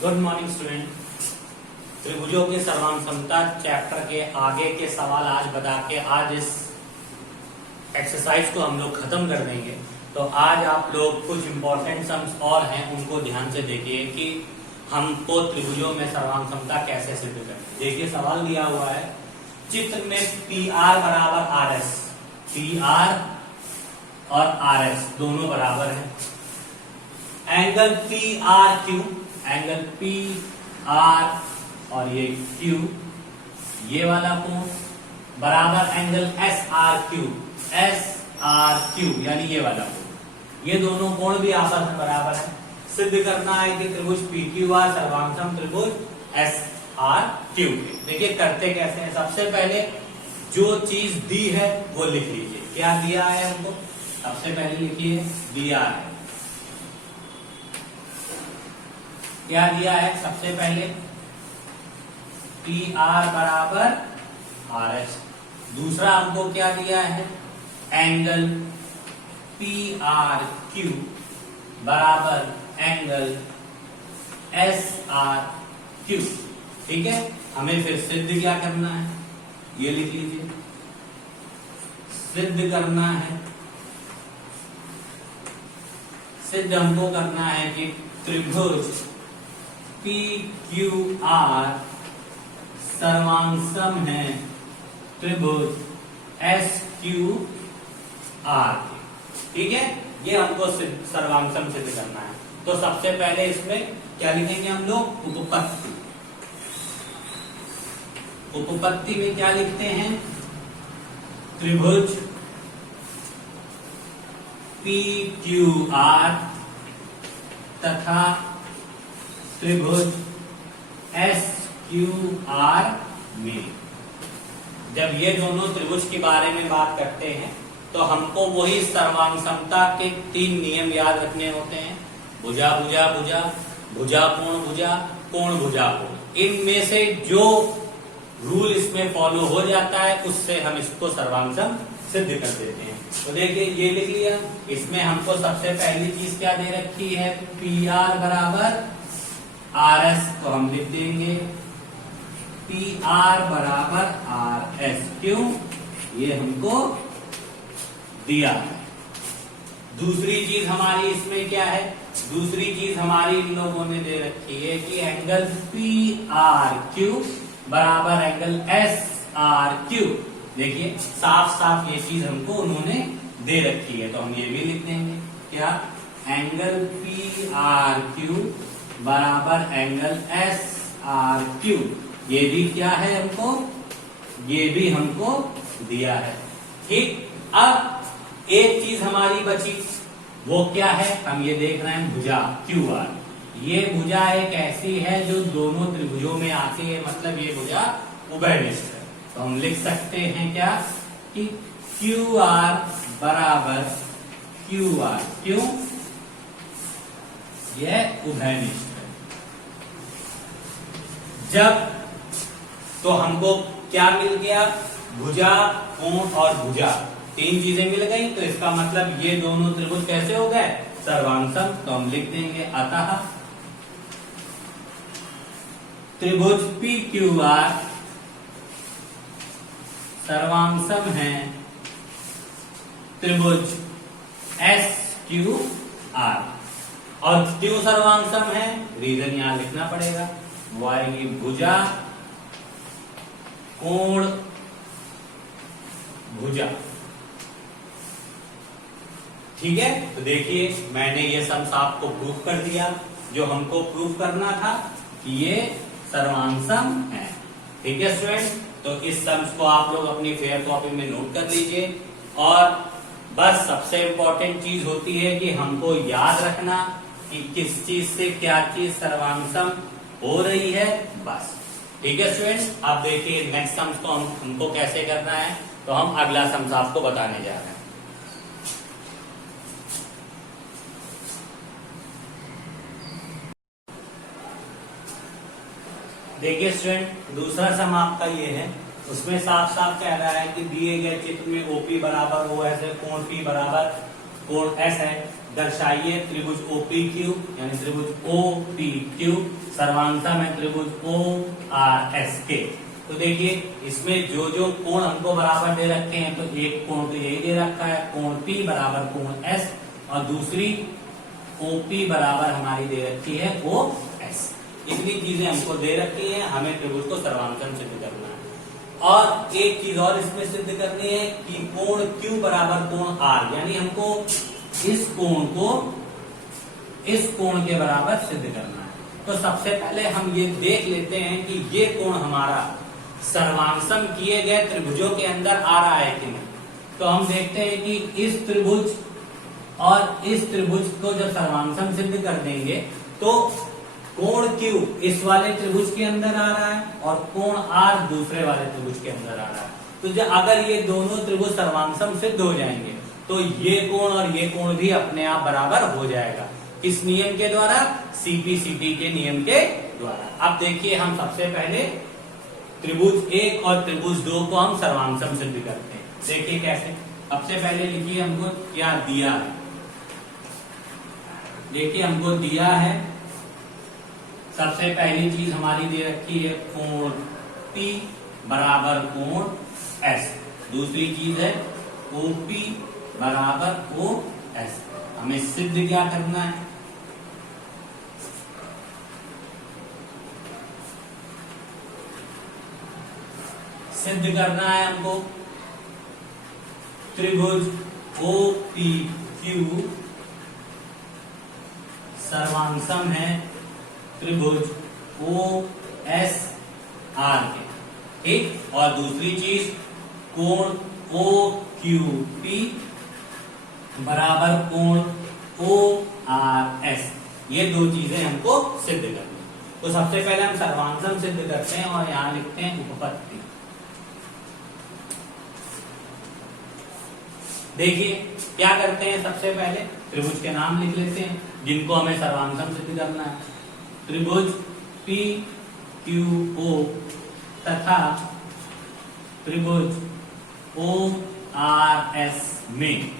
Good morning student. त्रिभुजों की सर्वांग समता chapter के आगे के सवाल आज बता के आज इस एक्सरसाइज को हम लोग खत्म कर देंगे। तो आज आप लोग कुछ इंपॉर्टेंट सम्स और हैं, उनको ध्यान से देखिए कि हमको त्रिभुजों में सर्वांग समता कैसे सिद्ध करनी। देखिए सवाल दिया हुआ है, चित्र में पी आर बराबर आर एस, पी आर और आर एस दोनों बराबर है। Angle P R Q, angle P R और ये क्यू, ये वाला कोण बराबर angle S R Q, S R Q यानी ये वाला कोण, ये दोनों कोण भी आपस में बराबर है। सिद्ध करना है कि त्रिभुज पी क्यू आर सर्वांगसम त्रिभुज एस आर क्यू। देखिए करते कैसे हैं। सबसे पहले जो चीज दी है वो लिख लीजिए। क्या दिया है हमको, सबसे पहले लिखिए दिया है। क्या दिया है सबसे पहले, पी आर बराबर आर एस। दूसरा हमको क्या दिया है, एंगल पी आर क्यू बराबर एंगल एस आर क्यू। ठीक है, हमें फिर सिद्ध क्या करना है, ये लिख लीजिए। सिद्ध करना है, सिद्ध हमको करना है कि त्रिभुज पी क्यू आर सर्वांगसम है त्रिभुज एस क्यू आर। ठीक है, ये हमको सर्वांगसम सिद्ध करना है। तो सबसे पहले इसमें क्या लिखेंगे हम लोग, उपपत्ति। उपपत्ति में क्या लिखते हैं, त्रिभुज पी क्यू आर तथा त्रिभुज एस क्यू आर में। जब ये दोनों त्रिभुज के बारे में बात करते हैं तो हमको वही सर्वांग समता के 3 नियम याद रखने होते हैं, भुजा भुजा भुजा, भुजा कोण भुजा, कोण भुजा कोण। इनमें से जो रूल इसमें फॉलो हो जाता है उससे हम इसको सर्वांगसम सिद्ध कर देते हैं। तो देखिए ये लिख लिया। इसमें हमको सबसे पहली चीज क्या दे रखी है, पी आर बराबर आर एस, तो हम लिख देंगे पी आर बराबर आर एस। क्यों, ये हमको दिया है। दूसरी चीज हमारी इसमें क्या है, दूसरी चीज हमारी इन लोगों ने दे रखी है कि एंगल पी आर क्यू बराबर एंगल एस आर क्यू। देखिए साफ साफ ये चीज हमको उन्होंने दे रखी है, तो हम ये भी लिख देंगे। क्या, एंगल पी आर क्यू बराबर एंगल एस आर क्यू। ये भी क्या है हमको, ये भी हमको दिया है। ठीक, अब एक चीज हमारी बची, वो क्या है, हम ये देख रहे हैं भुजा क्यू आर। ये भुजा एक ऐसी है जो दोनों त्रिभुजों में आती है, मतलब ये भुजा उभयनिष्ठ है। तो हम लिख सकते हैं क्या कि क्यू आर बराबर क्यू आर। क्यों, यह उभयनिष्ठ है। जब तो हमको क्या मिल गया, भुजा कोण और भुजा, 3 चीजें मिल गई। तो इसका मतलब ये दोनों त्रिभुज कैसे हो गए, सर्वांगसम। तो हम लिख देंगे अतः त्रिभुज पी क्यू आर सर्वांगसम है त्रिभुज एस क्यू आर। और क्यों सर्वांगसम है, रीजन यहां लिखना पड़ेगा, वो आएगी भुजा कोण भुजा। ठीक है, तो देखिए मैंने ये सम्स आपको प्रूफ कर दिया, जो हमको प्रूफ करना था कि ये सर्वांगसम है। ठीक है स्टूडेंट, तो इस सम्स को आप लोग अपनी फेयर कॉपी में नोट कर लीजिए। और बस सबसे इंपॉर्टेंट चीज होती है कि हमको याद रखना कि किस चीज से क्या चीज सर्वांगसम हो रही है, बस। ठीक है स्टूडेंट, अब देखिए नेक्स्ट सम्स को हमको कैसे करना है, तो हम अगला सम्स आपको बताने जा रहे हैं। देखिए स्टूडेंट, दूसरा सम आपका ये है, उसमें साफ साफ कह रहा है कि दिए गए चित्र में ओपी बराबर ओ ऐसे कोण पी बराबर कोण एस है, दर्शाइए त्रिभुज OPQ यानी त्रिभुज OPQ सर्वांगसम है त्रिभुज ORS के। तो देखिए इसमें जो जो कोण हमको बराबर दे रखे हैं, तो एक कोण तो यही दे रखा है कोण P बराबर कोण S, और दूसरी OP बराबर हमारी दे रखी है OS। इतनी चीजें हमको दे रखी है, हमें त्रिभुज को सर्वांगसम सिद्ध करना है। और एक चीज और इसमें सिद्ध करनी है कि कोण Q बराबर कोण R, यानी हमको इस कोण को इस कोण के बराबर सिद्ध करना है। तो सबसे पहले हम ये देख लेते हैं कि ये कोण हमारा सर्वांगसम किए गए त्रिभुजों के अंदर आ रहा है कि नहीं। तो हम देखते हैं कि इस त्रिभुज और इस त्रिभुज को जब सर्वांगसम सिद्ध कर देंगे तो कोण Q इस वाले त्रिभुज के अंदर आ रहा है और कोण R दूसरे वाले त्रिभुज के अंदर आ रहा है। तो जब अगर ये दोनों त्रिभुज सर्वांगसम सिद्ध हो जाएंगे तो ये कोण और ये कोण भी अपने आप बराबर हो जाएगा। किस नियम के द्वारा? CP/CT के नियम के द्वारा। अब देखिए हम सबसे पहले त्रिभुज 1 और त्रिभुज 2 को हम सर्वांगसम सिद्ध करते हैं। देखिए कैसे। सबसे पहले लिखिए हमको क्या दिया है। देखिए हमको दिया है, सबसे पहली चीज हमारी दे रखी है कोण P बराबर कोण S, दूसरी चीज है OP बराबर OS। हमें सिद्ध क्या करना है? सिद्ध करना है हमको त्रिभुज OPQ सर्वांगसम है त्रिभुज OSR के, ठीक। और दूसरी चीज कोण OQP बराबर कोण ORS। ये दो चीजें हमको सिद्ध करनी। तो सबसे पहले हम सर्वांगसम सिद्ध करते हैं और यहां लिखते हैं उपपत्ति। देखिए क्या करते हैं, सबसे पहले त्रिभुज के नाम लिख लेते हैं जिनको हमें सर्वांगसम सिद्ध करना है। त्रिभुज PQO तथा त्रिभुज ORS में,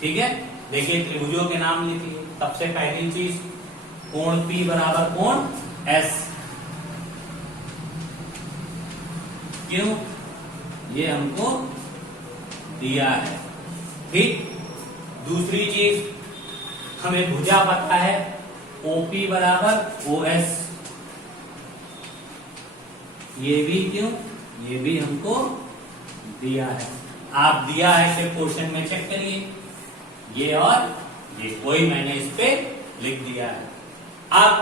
ठीक है। देखिए त्रिभुजों के नाम लिखिए। सबसे पहली चीज कोण P बराबर कोण S, क्यों? ये हमको दिया है, ठीक। दूसरी चीज हमें भुजा पता है OP बराबर OS, ये भी क्यों? ये भी हमको दिया है। आप दिया है फिर क्वेश्चन में चेक करिए, ये और ये, कोई मैंने इस पे लिख दिया है। अब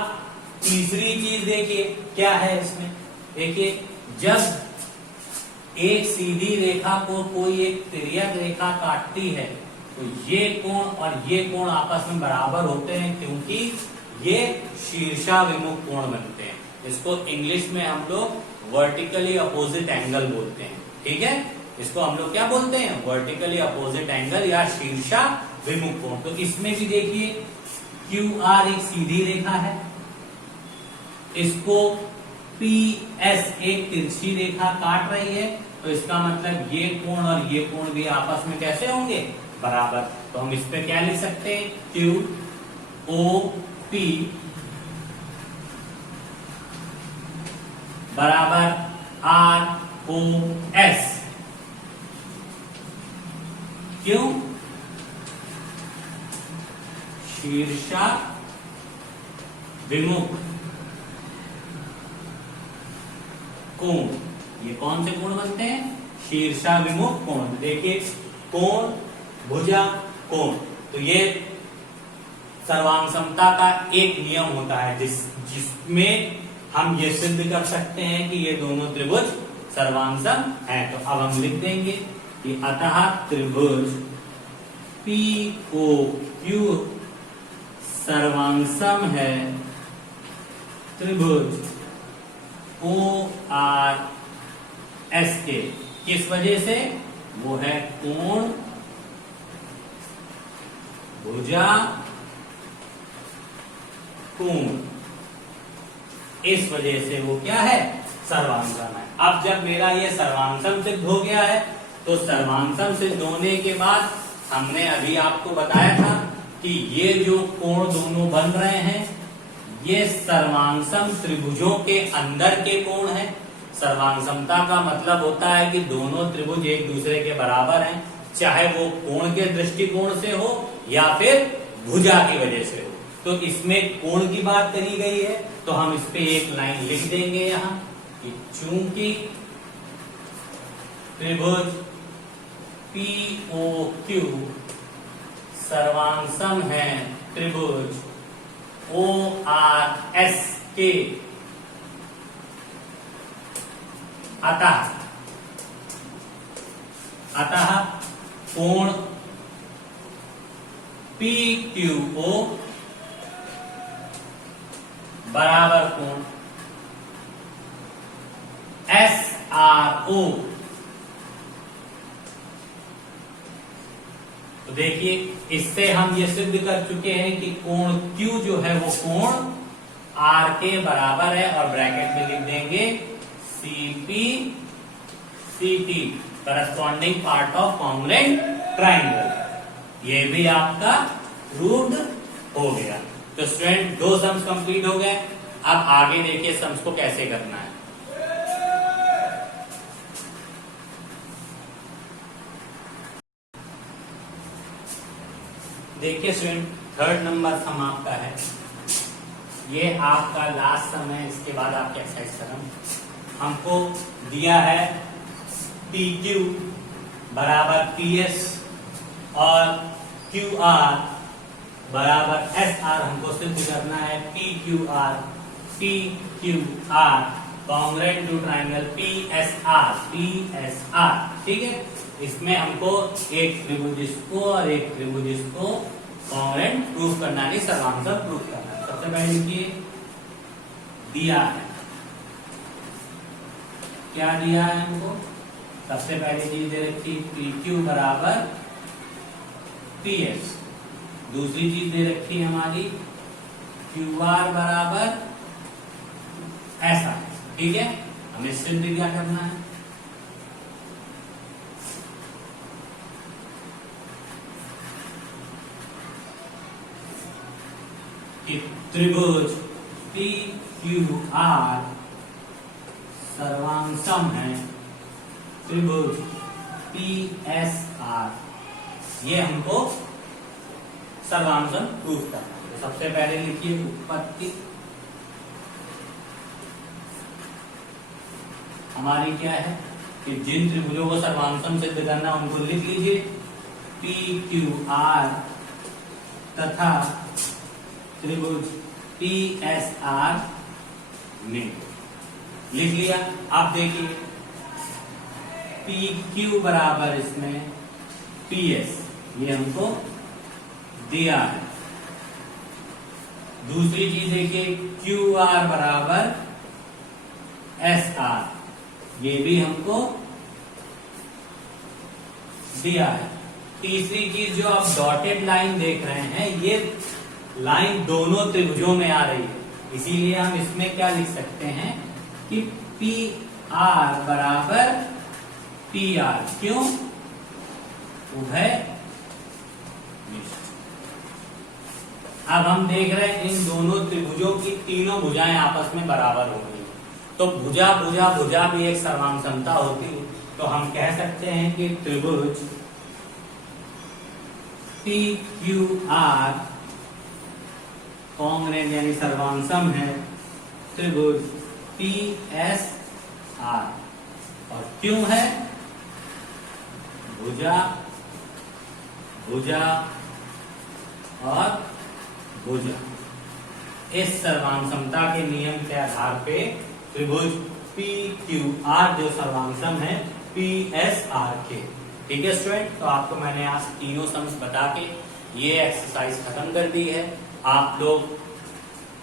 तीसरी चीज देखिए क्या है इसमें। देखिए जब एक सीधी रेखा को कोई एक तिर्यक रेखा काटती है तो ये कोण और ये कोण आपस में बराबर होते हैं, क्योंकि ये शीर्षाभिमुख कोण बनते हैं। इसको इंग्लिश में हम लोग वर्टिकली अपोजिट एंगल बोलते हैं, ठीक है। इसको हम लोग क्या बोलते हैं? वर्टिकली अपोजिट एंगल या शीर्षाभिमुख कोण। तो इसमें भी देखिए QR एक सीधी रेखा है, इसको PS एक तिरछी रेखा काट रही है, तो इसका मतलब ये कोण और ये कोण भी आपस में कैसे होंगे? बराबर। तो हम इस पे क्या लिख सकते हैं? QOP बराबर ROS, क्यों? शीर्षा विमुख कोण। ये कौन से कोण बनते हैं? शीर्षा विमुख कोण। देखिए कोण, भुजा, कोण, तो ये सर्वांगसमता का एक नियम होता है जिसमें हम ये सिद्ध कर सकते हैं कि ये दोनों त्रिभुज सर्वांगसम है। तो अब हम लिख देंगे कि अतः त्रिभुज POQ सर्वांगसम है त्रिभुज ORS के। किस वजह से? वो है कोण, भुजा, कोण, इस वजह से वो क्या है? सर्वांगसम है। अब जब मेरा ये सर्वांगसम सिद्ध हो गया है तो सर्वांगसम सिद्ध होने के बाद हमने अभी आपको बताया था कि ये जो कोण दोनों बन रहे हैं ये सर्वांगसम त्रिभुजों के अंदर के कोण हैं। सर्वांगसमता का मतलब होता है कि दोनों त्रिभुज एक दूसरे के बराबर हैं, चाहे वो कोण के दृष्टिकोण से हो या फिर भुजा की वजह से हो। तो इसमें कोण की बात करी गई है तो हम इस पे एक लाइन लिख देंगे यहां कि चूंकि त्रिभुज POQ सर्वांगसम है त्रिभुज ORS के, अतः कोण PQO बराबर कोण SRO। तो देखिए इससे हम ये सिद्ध कर चुके हैं कि कोण Q जो है वो कोण R के बराबर है और ब्रैकेट में लिख देंगे CPCT corresponding part of congruent triangle. ये भी आपका प्रूव्ड हो गया। तो स्टूडेंट 2 सम्स कंप्लीट हो गए। अब आगे देखिए सम्स को कैसे करना है। देखिए स्टूडेंट 3rd नंबर सम आपका है, ये आपका लास्ट सम है, इसके बाद आपकी एक्सरसाइज खत्म। हमको दिया है PQ बराबर PS और QR बराबर SR। हमको सिद्ध करना है PQR congruent to triangle PSR। ठीक है, इसमें हमको एक त्रिभुज इसको और एक त्रिभुज इसको कॉन्ग्रुएंट प्रूफ करना नहीं, सर्वांगसम प्रूफ करना है। सबसे पहले देखिए दिया है, क्या दिया है हमको। सबसे पहले चीज दे रखी PQ बराबर PS। दूसरी चीज दे रखी है हमारी QR बराबर ऐसा। ठीक है, हमें सिद्ध क्या करना है, कि त्रिभुज PQR सर्वांगसम है त्रिभुज PSR। ये हमको सर्वांगसम प्रूफ करना है। तो सबसे पहले लिखिए उत्पत्ति हमारी क्या है कि जिन त्रिभुजों को सर्वांगसम सिद्ध करना उनको लिख लीजिए PQR तथा त्रिभुज PSR में लिख लिया। आप देखिए PQ बराबर इसमें PS, ये हमको दिया है। दूसरी चीज देखिए QR बराबर SR, ये भी हमको दिया है। तीसरी चीज जो आप डॉटेड लाइन देख रहे हैं, ये लाइन दोनों त्रिभुजों में आ रही है, इसीलिए हम इसमें क्या लिख सकते हैं कि PR बराबर PR। क्यों, उभय निष्ठ। अब हम देख रहे हैं इन दोनों त्रिभुजों की तीनों भुजाएं आपस में बराबर हो गई। तो भुजा भुजा भुजा भी एक सर्वांगसमता होती है। तो हम कह सकते हैं कि त्रिभुज PQR कॉन्ग्रुएंट यानी सर्वांगसम है त्रिभुज PSR। और क्यों है, भुजा भुजा और भुजा। इस सर्वांगसमता के नियम के आधार पे त्रिभुज PQR जो सर्वांगसम है PSR के। ठीक है स्टूडेंट, तो आपको मैंने आज तीनों सम्स बता के ये एक्सरसाइज खत्म कर दी है। आप लोग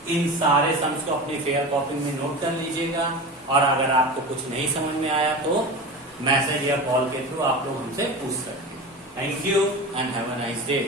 इन सारे सम्स को अपनी फेयर कॉपी में नोट कर लीजिएगा, और अगर आपको कुछ नहीं समझ में आया तो मैसेज या कॉल के थ्रू आप लोग हमसे पूछ सकते हैं। Thank you and have a nice day.